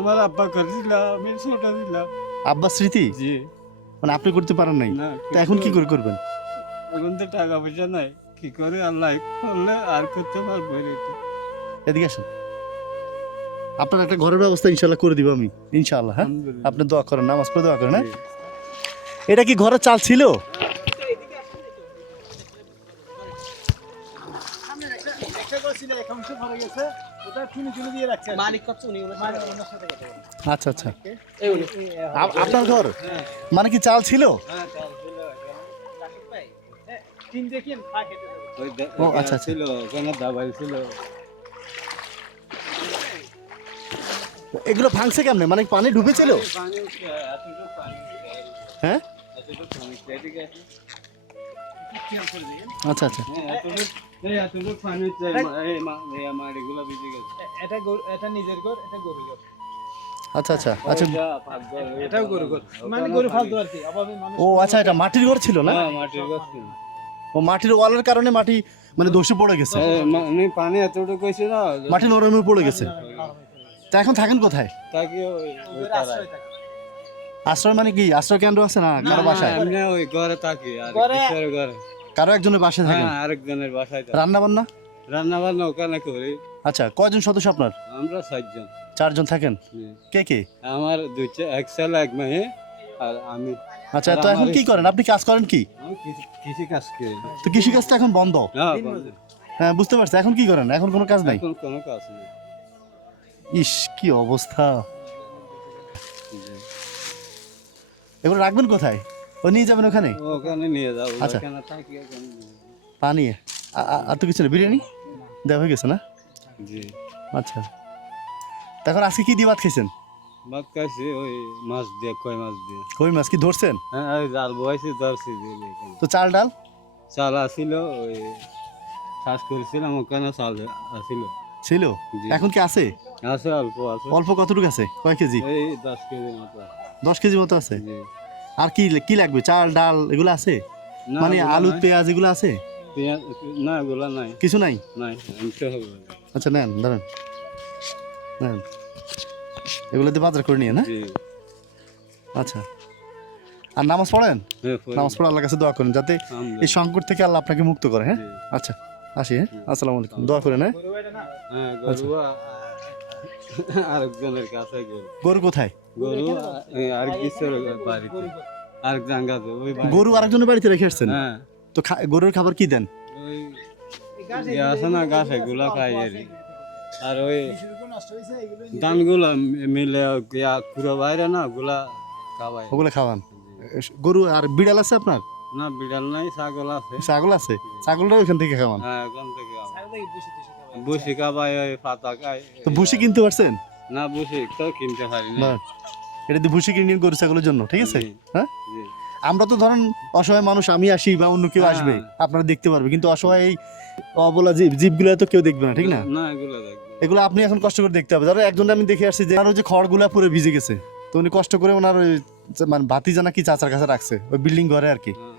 আমার আব্বা করেছিল, আমি ছোট ছিলাম। আব্বার স্মৃতি? জি। মানে আপনি করতে পারেন নাই? না, তো এখন কি করে করবেন? এখন তো টাকা পয়সা নাই, কি করে আল্লাহ করলে আর করতে পারবো এটা। এদিকে আসেন, আপনার একটা ঘরের ব্যবস্থা ইনশাল্লাহ করে দিব আমি, ইনশাল্লাহ। হ্যাঁ, আপনি দোয়া করেন, নামাজ পড়ে দোয়া করেন। হ্যাঁ, এটা কি ঘরে চাল ছিল? আচ্ছা আচ্ছা, আপনার ঘর মানে কি চাল ছিল? ও আচ্ছা আচ্ছা, ছিল ওখানে দাবাই ছিল। এগুলো ভাঙছে কেমনে? মানে পানি ডুবেছিল? হ্যাঁ, আচ্ছা আচ্ছা, আচ্ছা আচ্ছা আচ্ছা। ও আচ্ছা, এটা মাটির ঘর ছিল না? ও মাটির ওয়ালের কারণে মাটি মানে ধসে পড়ে গেছে, পানি এতটুকু হয়েছে না, মাটি নরমে পড়ে গেছে। তা এখন থাকেন কোথায়? আশ্রয় মানে কি আশ্রয় কেন্দ্র আছে না কারো বাসায়? ওই ঘরে থাকি, আর ঘরে কারো একজনের বাসায় থাকেন? আরেকজনের বাসায় রান্না বান্না? রান্না বান্না ওখানে করি। আচ্ছা, কয়জন সদস্য আপনার? আমরা 7 জন। 4 জন থাকেন। কে কে? আমার এক ছেলে এক মেয়ে আর আমি। আচ্ছা, তো এখন কি করেন আপনি? কাজ করেন কি? আমি কৃষি কাজ করি। তো কৃষি কাজটা এখন বন্ধ? বন্ধ। হ্যাঁ, বুঝতে পারছি। এখন কি করেন? এখন কোনো কাজ নাই? এখন কোনো কাজ নেই। ইস, কি অবস্থা! এগুলো রাখবেন কোথায়? ও নিয়ে যাবেন ওখানে? ওখানে নিয়ে যাবো। আচ্ছা, ওখানে থাকি, ওখানে নিয়ে যাবো। পানি আর তো কিছু না, বিরিয়ানি দেওয়া হয়ে গেছে না? জি। আচ্ছা, তখন আজকে কি দিয়ে ভাত খেয়েছেন? ভাত খাইছি ওই মাছ দিয়ে, কই মাছ দিয়ে। কই মাছ কি ধরছেন? হ্যাঁ, ওই জাল বয়েছি, ধরছি দিলে এখানে। তো চাল ডাল? চাল আসিল, ওই চাষ করেছিলাম, ওখানে চাল আসিল। ছিল? জি। এখন কি আছে? আছে, অল্প আছে। অল্প কতটুকু আছে? কয় কেজি? এই 10 কেজির মতো। 10 কেজি মতো আছে? জি। আর কি কি লাগবে? চাল ডাল এগুলো আছে? না, মানে ওগুলা আলু নাই। পেঁয়াজ এগুলো আছে? পেঁয়াজ না, এগুলা নাই। কিছু নাই? নাই, আনতে হবে। আচ্ছা, নেন, দাঁড়ান, নেন, এগুলো দিয়ে বাজার করে নিয়ে না? জি। আচ্ছা, আর নামাজ পড়েন? হ্যাঁ, পড়ি। নামাজ পড়ে আল্লাহর কাছে দোয়া করেন যাতে আলহামদুলিল্লাহ। এই সংকট থেকে আল্লাহ আপনাকে মুক্ত করে। হ্যাঁ, জি। আচ্ছা, আসি। হ্যাঁ, আসসালামু আলাইকুম, দোয়া করেন। হ্যাঁ, হ্যাঁ, আচ্ছা। গরু আরেকজনের কাছে গেল। গরু কোথায়? গরু আরেক কিসের বাড়িতে, আরেক জাঙ্গাতে, ওই বাড়িতে। গরু আরেকজনের বাড়িতে রেখে আসছেন? হ্যাঁ, তো গরুর খাবার কি দেন? ওই ইয়ে আছে না, গাছ এগুলা খাই আর ওই ধানগুলা মিলে পুরো বাইরে না, ওগুলা খাওয়াই। ওগুলো খাওয়ান? গরু আর বিড়াল আছে আপনার? না, বিড়াল নাই, ছাগল আছে। ছাগল আছে? ছাগলটা ওইখান থেকে খাওয়ান? হ্যাঁ, ওখান থেকে বসি খাবাই, ওই পাতা খাই। তো ভুসি কিনতে পারছেন? না, বসি তো কিনতে পারি না। না, এটা দিয়ে ভুসি কিনে নিন গরু ছাগলের জন্য, ঠিক আছে? জি। হ্যাঁ, জি। আমরা তো ধরেন অসহায় মানুষ, আমি আসি বা অন্য কেউ হ্যাঁ। আসবে, আপনারা দেখতে পারবে, কিন্তু অসহায় এই অবলা জীবগুলো তো কেউ দেখবে না, ঠিক না? না, এগুলো দেখবো। এগুলো আপনি এখন কষ্ট করে দেখতে হবে। ধরো একজন আমি দেখে আসছি যে ওই যে খড়গুলা পুরো ভিজে গেছে, তো উনি কষ্ট করে ওনার ওই মানে ভাতিজা নাকি চাচার কাছে রাখছে ওই বিল্ডিং ঘরে আর কি। হ্যাঁ,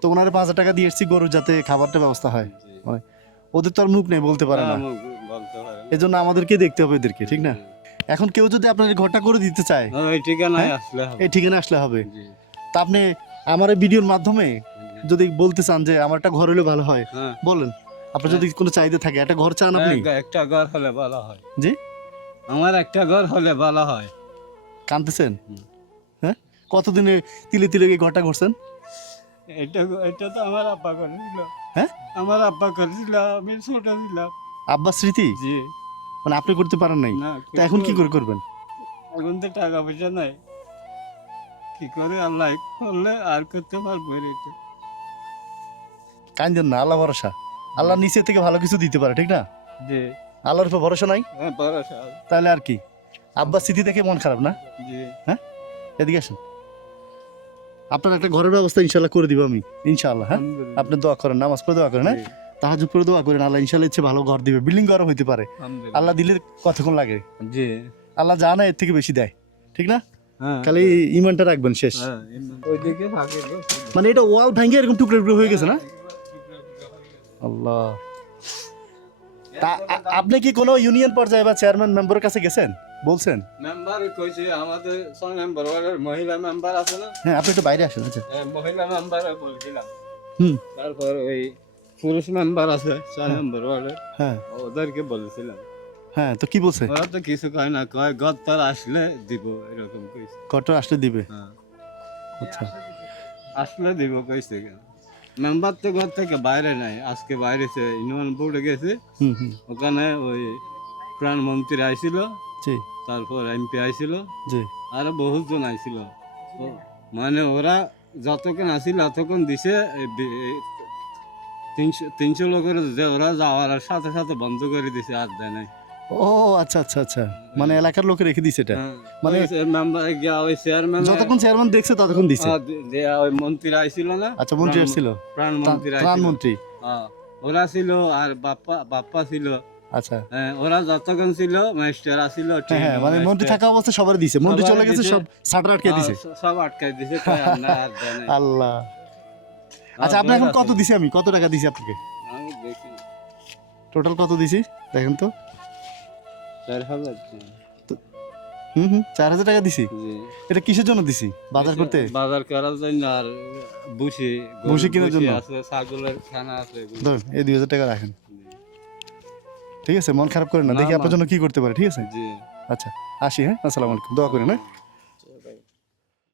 তো ওনার 5,000 টাকা দিয়ে এসছি গরুর যাতে খাবারটা ব্যবস্থা হয়। জি। মানে ওদের তো আর মুখ নেই, বলতে পারে না, হ্যাঁ, বলতে পারে না। এজন্য আমাদেরকে দেখতে হবে এদেরকে, ঠিক না? এখন কেউ যদি আপনার এই ঘরটা করে দিতে চায়, ওই ঠিকানায় হ্যাঁ? আসলে হবে। এই ঠিকানা আসলে হবে। জি। তা আপনি আমার এই ভিডিওর মাধ্যমে যদি বলতে চান যে আমার একটা ঘর হলে ভালো হয়, হ্যাঁ। বলেন। আপনার যদি কোনো চাহিদা থাকে, একটা ঘর চান আপনি? একটা ঘর হলে ভালো হয়। জি, আমার একটা ঘর হলে ভালো হয়। কানতেছেন? হুম। হ্যাঁ, কতদিনে তিলে তিলে এই ঘরটা করছেন? এটা এটা তো আমার আব্বা করেছিল। হ্যাঁ, আমার আব্বা করেছিল, আমি ছোট ছিলাম। আব্বার স্মৃতি? জি। মানে আপনি করতে পারেন নাই? না, তো এখন কি করে করবেন? এখন তো টাকা পয়সা নাই, কি করে আল্লাহ করলে আর করতে পারবো এটা। কান্দেন না, আল্লাহ ভরসা। আল্লাহ নিচে থেকে ভালো কিছু দিতে পারে, ঠিক না? জি। আল্লাহর উপর ভরসা নাই, হ্যাঁ, ভরসা আছে। তাহলে আর কি? আব্বার স্মৃতি দেখে মন খারাপ না? জি। হ্যাঁ, এদিকে আসেন, আপনার একটা ঘরের ব্যবস্থা ইনশাল্লাহ করে দিব আমি, ইনশাল্লাহ। হ্যাঁ, আলহামদুলিল্লাহ। আপনি দোয়া করেন, নামাজ পড়ে দোয়া করেন। হ্যাঁ, জি। তাহাজ্জুদ পড়ে দোয়া করেন, আল্লাহ ইনশাল্লাহ ইচ্ছে ভালো ঘর দিবে, বিল্ডিং ঘরও হইতে পারে। আলহামদুলিল্লাহ। আল্লাহ দিলে কতক্ষণ লাগে? জি। আল্লাহ যা না এর থেকে বেশি দেয়, ঠিক না? হ্যাঁ। খালি ইমানটা রাখবেন, শেষ। হ্যাঁ, ওইদিকে থাকে গো। মানে এটা ওয়াল ভাঙে এরকম টুকরো টুকরো হয়ে গেছে না? আল্লাহ। তা আপনি কি কোনো ইউনিয়ন পর্যায়ে বা চেয়ারম্যান মেম্বারের কাছে গেছেন? বলছেন? মেম্বার কইছে আমাদের 6 নম্বর ওয়ার্ডের মহিলা মেম্বার আছে না, হ্যাঁ, আপনি একটু বাইরে আসেন। আচ্ছা। মহিলা মেম্বার বলছিলাম। হুম। তারপর ওই পুরুষ মেম্বার আছে 6 নম্বর ওয়ার্ডের, হ্যাঁ ওদেরকে বলেছিলাম। হ্যাঁ, তো কি বলছে? ওরা তো কিছু কয় না, কয় গদ্দার আসলে দিব এরকম কইছে। কত আসলে দিবে? হ্যাঁ, আচ্ছা। আসলে দিব কইছে। মেম্বার তো ঘর থেকে বাইরে নাই, আজকে বাইরেছে ইউনিয়ন বোর্ডে গেছে, হুম হুম। ওখানে ওই প্রাণমন্ত্রী আইছিল, জি তারপর এমপি আইছিল, জি। আরো বহুত জন আইছিল। মানে ওরা যতক্ষণ আসিল ততক্ষণ দিছে 300 লোকের, যে ওরা যাওয়ার সাথে সাথে বন্ধ করে দিছে, আর দেয় নাই। ও আচ্ছা আচ্ছা আচ্ছা, মানে এলাকার লোকে রেখে দিছে এটা। মানে মেম্বার গিয়া ওই চেয়ারম্যান, যতক্ষণ চেয়ারম্যান দেখছে ততক্ষণ দিছে। ওই মন্ত্রী আইছিল না, আচ্ছা, মন্ত্রী আসছিল, প্রাণমন্ত্রী আইছিল, প্রধানমন্ত্রী। ওরা ছিল আর বাপ্পা ছিল। আচ্ছা। ওরা যতক্ষণ ছিল মাস্টার আসিল, হ্যাঁ হ্যাঁ, মানে মন্ত্রী থাকা অবস্থায় সবার দিছে, মন্ত্রী চলে গেছে সব শাটার আটকে দিছে। সব আটকাই দিছে, কয় আর না, আর দেয় নাই। আল্লাহ। আচ্ছা, আপনি এখন কত দিছি? আমি কত টাকা দিছি আপনাকে? আমি দেখি টোটাল কত দিছি দেখেন তো। 4000। হুম হুম, 4000 টাকা দিছি। জি। এটা কিসের জন্য দিছি? বাজার করতে? বাজার করার জন্য, আর বুসি ভুসি কেনার জন্য? আছে, ছাগলের খানা আছে, এগুলো। ধরুন এই 2000 টাকা রাখেন, ঠিক আছে? মন খারাপ করেন না, না, দেখি না। আপনার জন্য কি করতে পারে, ঠিক আছে? জি। আচ্ছা, আসি। হ্যাঁ, আসসালামু আলাইকুম, দোয়া করেন। হ্যাঁ।